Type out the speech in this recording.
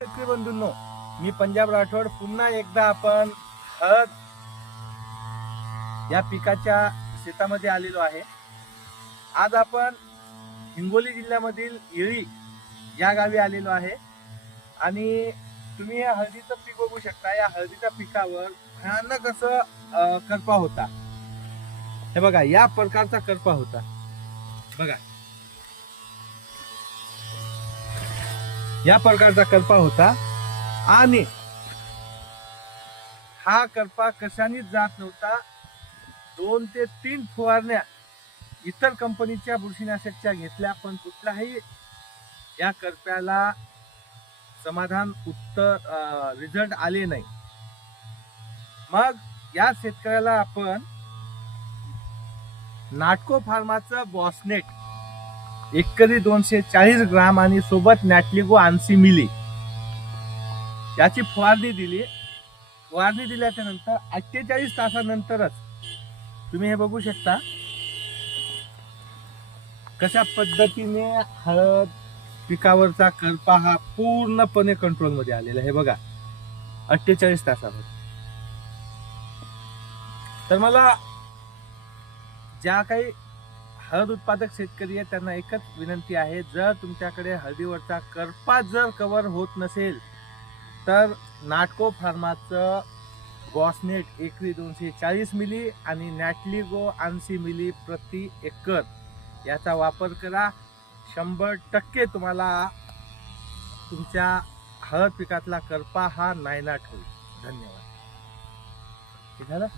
शेतकरी बंधूंनो, मी पंजाब राठोड पुन्हा एकदा आपण हळद या पिकाच्या शेतामध्ये आलेलो आहे। आज आपण हिंगोली जिल्ह्यामधील येळी या गावी आलेलो आहे आणि तुम्ही या हळदीचं पीक बघू शकता। या हळदीच्या पिकावर भयानक असं करपा होता। हे बघा, या प्रकारचा करपा होता बघा, या प्रकारचा करपा होता आणि हा करपा कशानेच जात नव्हता। 2 ते 3 फवारण्या इतर कंपनीच्या बुरशीनाशकच्या घेतल्या, पण कुठलाही या करप्याला समाधान उत्तर रिझल्ट आले नाही। मग या शेतकऱ्याला आपण नाटको फार्माचं बॉसनेट एकरी 240 ग्राम आणि सोबत नॅटलिगो 80 मिली याची फवारणी दिली। फवारणी दिल्याच्या नंतर 48 तासानंतरच तुम्ही हे बघू शकता कशा पद्धतीने हळद पिकावरचा करपा हा पूर्णपणे कंट्रोल मध्ये आलेला आहे। हे बघा, 48 तासावर। तर मला ज्या काही हळद उत्पादक शेतकरी आहे त्यांना एकच विनंती आहे, जर तुमच्याकडे हळदीवरचा करपा जर कव्हर होत नसेल तर नाटको फार्माचं बॉसनेट एकरी 240 मिली आणि नॅटलिगो 80 मिली प्रति एकर याचा वापर करा। 100% तुम्हाला तुमच्या हळद पिकातला करपा हा नायनाट होईल। धन्यवाद। हे झालं।